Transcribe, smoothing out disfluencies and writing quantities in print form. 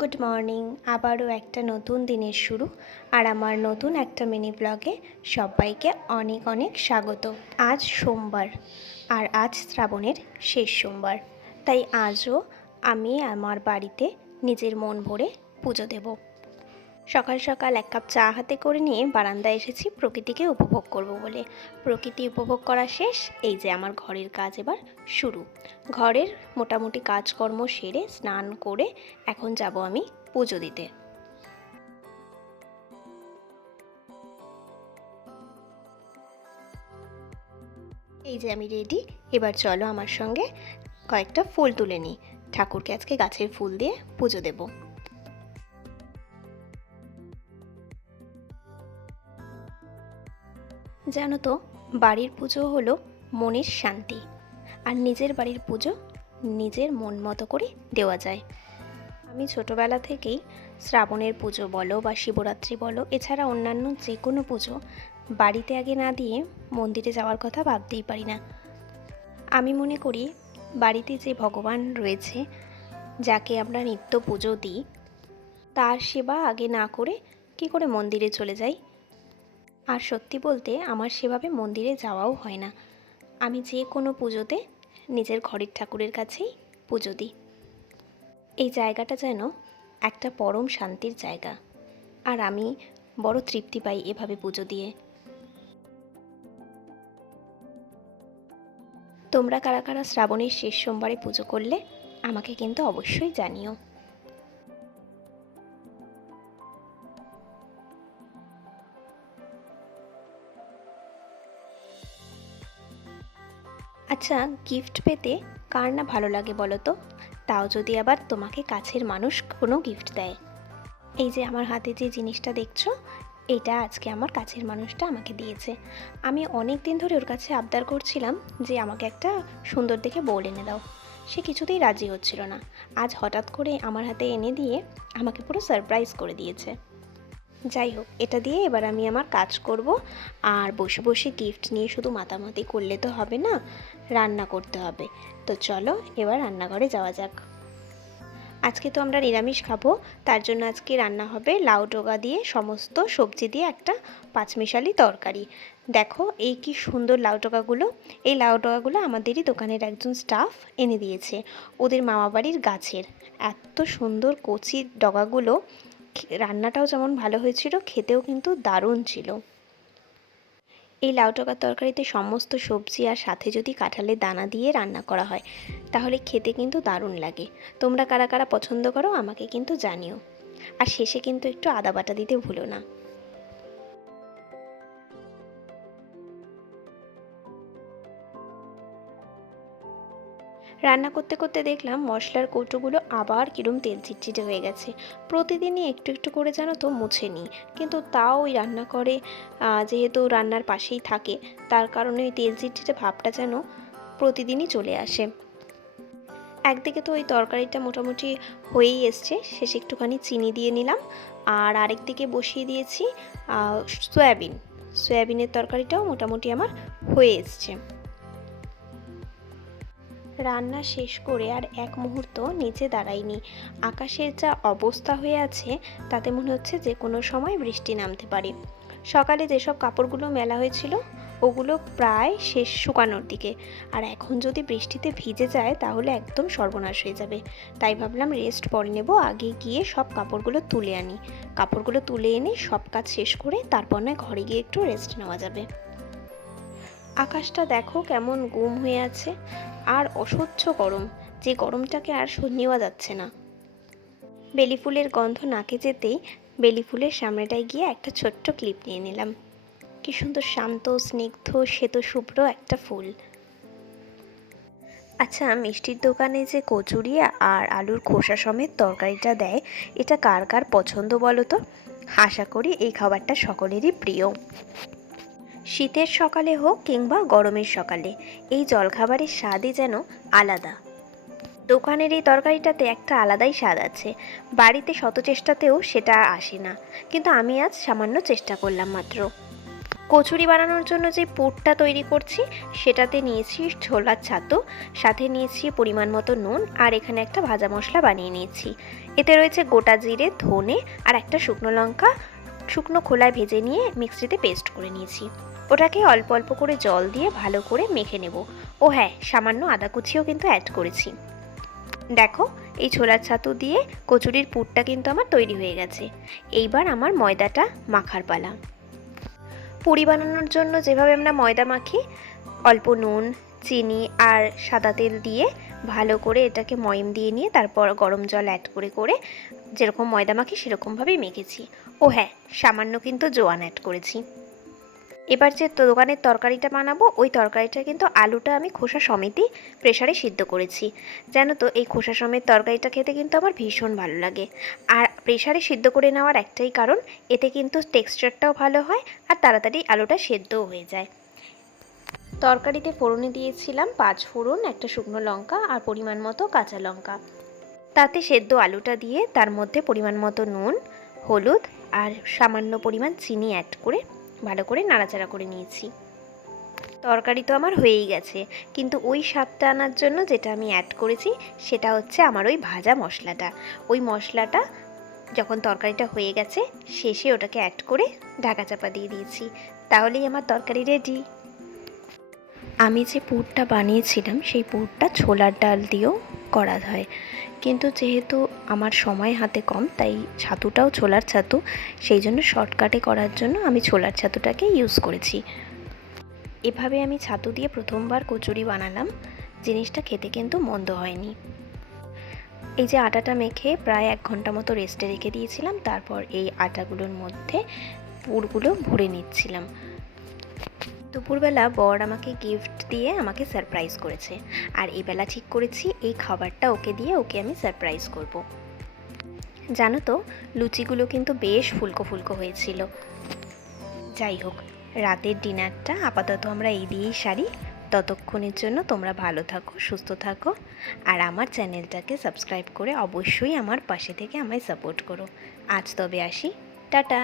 Good morning. আবারও একটা নতুন দিনের শুরু, আর আমার নতুন একটা মিনি ব্লগে সবাইকে অনেক অনেক স্বাগত। আজ সোমবার, আর আজ শ্রাবণের শেষ সোমবার, তাই আজও আমি আমার বাড়িতে নিজের মন ভরে পুজো দেব। সকাল সকাল এক কাপ চা হাতে করে নিয়ে বারান্দায় এসেছি প্রকৃতিকে উপভোগ করব বলে। প্রকৃতি উপভোগ করা শেষ, এই যে আমার ঘরের কাজ এবার শুরু। ঘরের মোটামুটি কাজকর্ম সেরে স্নান করে এখন যাব আমি পুজো দিতে। এই যে আমি রেডি, এবার চলো আমার সঙ্গে কয়েকটা ফুল তুলে নিই। ঠাকুরকে আজকে গাছের ফুল দিয়ে পুজো দেবো। জানো তো, বাড়ির পুজো হলো মনের শান্তি, আর নিজের বাড়ির পুজো নিজের মন মতো করে দেওয়া যায়। আমি ছোটোবেলা থেকেই শ্রাবণের পুজো বলো বা শিবরাত্রি বলো, এছাড়া অন্যান্য যে কোনো পুজো বাড়িতে আগে না দিয়ে মন্দিরে যাওয়ার কথা ভাবতেই পারি না। আমি মনে করি বাড়িতে যে ভগবান রয়েছে, যাকে আমরা নিত্য পুজো দিই, তার সেবা আগে না করে কী করে মন্দিরে চলে যাই। আর সত্যি বলতে আমার সেভাবে মন্দিরে যাওয়াও হয় না। আমি যে কোনো পুজোতে নিজের ঘরের ঠাকুরের কাছেই পুজো দিই। এই জায়গাটা যেন একটা পরম শান্তির জায়গা, আর আমি বড় তৃপ্তি পাই এভাবে পুজো দিয়ে। তোমরা কারা কারা শ্রাবণের শেষ সোমবারে পুজো করলে আমাকে কিন্তু অবশ্যই জানিও। আচ্ছা, গিফট পেতে কার না ভালো লাগে বলো তো? তাও যদি আবার তোমাকে কাছের মানুষ কোনো গিফট দেয়। এই যে আমার হাতে যে জিনিসটা দেখছো, এটা আজকে আমার কাছের মানুষটা আমাকে দিয়েছে। আমি অনেক দিন ধরে ওর কাছে আবদার করছিলাম যে আমাকে একটা সুন্দর দেখে বোল এনে দাও। সে কিছুতেই রাজি হচ্ছিল না। আজ হঠাৎ করে আমার হাতে এনে দিয়ে আমাকে পুরো সারপ্রাইজ করে দিয়েছে। যাই হোক, এটা দিয়ে এবার আমি আমার কাজ করব। আর বসে বসে গিফট নিয়ে শুধু মাতামাতি করলে তো হবে না, রান্না করতে হবে। তো চলো এবার রান্নাঘরে যাওয়া যাক। আজকে তো আমরা নিরামিষ খাবো, তার জন্য আজকে রান্না হবে লাউ ডগা দিয়ে সমস্ত সবজি দিয়ে একটা পাঁচমিশালি তরকারি। দেখো এই কি সুন্দর লাউ ডগাগুলো। এই লাউ ডগাগুলো আমাদেরই দোকানের একজন স্টাফ এনে দিয়েছে, ওদের মামাবাড়ির গাছের। এত সুন্দর কচি ডগাগুলো, রান্নাটাও যেমন ভালো হয়েছিল, খেতেও কিন্তু দারুণ ছিল। এই লাউ ডগার তরকারিতে সমস্ত সবজি আর সাথে যদি কাঁঠালের দানা দিয়ে রান্না করা হয়, তাহলে খেতে কিন্তু দারুণ লাগে। তোমরা কারা কারা পছন্দ করো আমাকে কিন্তু জানিও। আর শেষে কিন্তু একটু আদা বাটা দিতে ভুলো না। রান্না করতে করতে দেখলাম মশলার কৌটোগুলো আবার কিরম তেল চিটচিটে হয়ে গেছে। প্রতিদিনই একটু একটু করে জানো তো মুছে নিই, কিন্তু তাও ওই রান্না করে যেহেতু রান্নার পাশেই থাকে, তার কারণে ওই তেল চিটচিটে ভাবটা যেন প্রতিদিনই চলে আসে। একদিকে তো ওই তরকারিটা মোটামুটি হয়েই এসছে, শেষে একটুখানি চিনি দিয়ে নিলাম। আর আরেকদিকে বসিয়ে দিয়েছি সয়াবিন। সয়াবিনের তরকারিটাও মোটামুটি আমার হয়ে এসছে। রান্না শেষ করে আর এক মুহূর্ত নিচে দাঁড়াইনি। আকাশের যা অবস্থা হয়ে আছে, তাতে মনে হচ্ছে যে কোনো সময় বৃষ্টি নামতে পারে। সকালে যেসব কাপড়গুলো মেলা হয়েছিল, ওগুলো প্রায় শেষ শুকানোর দিকে। আর এখন যদি বৃষ্টিতে ভিজে যায় তাহলে একদম সর্বনাশ হয়ে যাবে। তাই ভাবলাম রেস্ট পরে নেব, আগে গিয়ে সব কাপড়গুলো তুলে আনি। কাপড়গুলো তুলে এনে সব কাজ শেষ করে তারপর নয় ঘরে গিয়ে একটু রেস্ট নেওয়া যাবে। আকাশটা দেখো কেমন গুম হয়ে আছে, আর অসহ্য গরম, যে গরমটাকে আর নেওয়া যাচ্ছে না। বেলি ফুলের গন্ধ নাকে যেতেই বেলি ফুলের সামনেটায় গিয়ে একটা ছোট্ট ক্লিপ নিয়ে নিলাম। কি সুন্দর শান্ত স্নিগ্ধ শ্বেত শুভ্র একটা ফুল। আচ্ছা, মিষ্টির দোকানে যে কচুরি আর আলুর খোসা সমেত তরকারিটা দেয়, এটা কার কার পছন্দ বলো তো? আশা করি এই খাবারটা সকলেরই প্রিয়। শীতের সকালে হোক কিংবা গরমের সকালে, এই জলখাবারের স্বাদই যেন আলাদা। দোকানের এই তরকারিটাতে একটা আলাদাই স্বাদ আছে, বাড়িতে শত চেষ্টাতেও সেটা আসে না। কিন্তু আমি আজ সামান্য চেষ্টা করলাম মাত্র। কচুরি বানানোর জন্য যে পুরটা তৈরি করছি সেটাতে নিয়েছি ছোলার ছাতু, সাথে নিয়েছি পরিমাণ মতো নুন, আর এখানে একটা ভাজা মশলা বানিয়ে নিয়েছি। এতে রয়েছে গোটা জিরে, ধনে আর একটা শুকনো লঙ্কা শুকনো খোলায় ভেজে নিয়ে মিক্সিতে পেস্ট করে নিয়েছি। ওটাকে অল্প অল্প করে জল দিয়ে ভালো করে মেখে নেব। ও হ্যাঁ, সামান্য আদা কুচিও কিন্তু অ্যাড করেছি। দেখো, এই ছোলার ছাতু দিয়ে কচুরির পুরটা কিন্তু আমার তৈরি হয়ে গেছে। এইবার আমার ময়দাটা মাখার পালা। পুরি বানানোর জন্য যেভাবে আমরা ময়দা মাখি, অল্প নুন, চিনি আর সাদা তেল দিয়ে ভালো করে এটাকে ময়ম দিয়ে নিয়ে তারপর গরম জল অ্যাড করে করে যেরকম ময়দা মাখি সেরকমভাবেই মেখেছি। ও হ্যাঁ, সামান্য কিন্তু জোয়ান অ্যাড করেছি। এবার যে দোকানের তরকারিটা বানাবো, ওই তরকারিটা কিন্তু আলুটা আমি খোসা সমেতই প্রেসারে সিদ্ধ করেছি। জানো তো, এই খোসা সমেত তরকারিটা খেতে কিন্তু আমার ভীষণ ভালো লাগে। আর প্রেসারে সিদ্ধ করে নেওয়ার একটাই কারণ, এতে কিন্তু টেক্সচারটাও ভালো হয় আর তাড়াতাড়ি আলুটা সেদ্ধও হয়ে যায়। তরকারিতে ফোড়নে দিয়েছিলাম 5 ফোড়ন, একটা শুকনো লঙ্কা আর পরিমাণ মতো কাঁচা লঙ্কা। তাতে সেদ্ধ আলুটা দিয়ে তার মধ্যে পরিমাণ মতো নুন, হলুদ আর সামান্য পরিমাণ চিনি অ্যাড করে ভালো করে নাড়াচাড়া করে নিয়েছি। তরকারি তো আমার হয়েই গেছে, কিন্তু ওই স্বাদটা আনার জন্য যেটা আমি অ্যাড করেছি সেটা হচ্ছে আমার ওই ভাজা মশলাটা। ওই মশলাটা যখন তরকারিটা হয়ে গেছে শেষে ওটাকে অ্যাড করে ঢাকা চাপা দিয়ে দিয়েছি। তাহলেই আমার তরকারি রেডি। আমি যে পুরটা বানিয়েছিলাম সেই পুরটা ছোলার ডাল দিয়েও করা হয়, কিন্তু যেহেতু আমার সময় হাতে কম তাই ছাতুটাও ছোলার ছাতু, সেই জন্য শর্টকাটে করার জন্য আমি ছোলার ছাতুটাকে ইউজ করেছি। এভাবে আমি ছাতু দিয়ে প্রথমবার কচুরি বানালাম। জিনিসটা খেতে কিন্তু মন্দ হয়নি। এই যে আটাটা মেখে প্রায় 1 ঘন্টা মতো রেস্টে রেখে দিয়েছিলাম, তারপর এই আটাগুলোর মধ্যে পুরগুলো ভরে নিচ্ছিলাম। দুপুরবেলা বর আমাকে গিফট দিয়ে আমাকে সারপ্রাইজ করেছে, আর এই বেলা ঠিক করেছি এই খাবারটা ওকে দিয়ে ওকে আমি সারপ্রাইজ করব। জানো তো, লুচিগুলো কিন্তু বেশ ফুলকো ফুলকো হয়েছিল। যাই হোক, রাতের ডিনারটা আপাতত আমরা এই দিয়েই সারি। ততক্ষণের জন্য তোমরা ভালো থাকো, সুস্থ থাকো, আর আমার চ্যানেলটাকে সাবস্ক্রাইব করে অবশ্যই আমার পাশে থেকে আমায় সাপোর্ট করো। আজ তবে আসি, টাটা।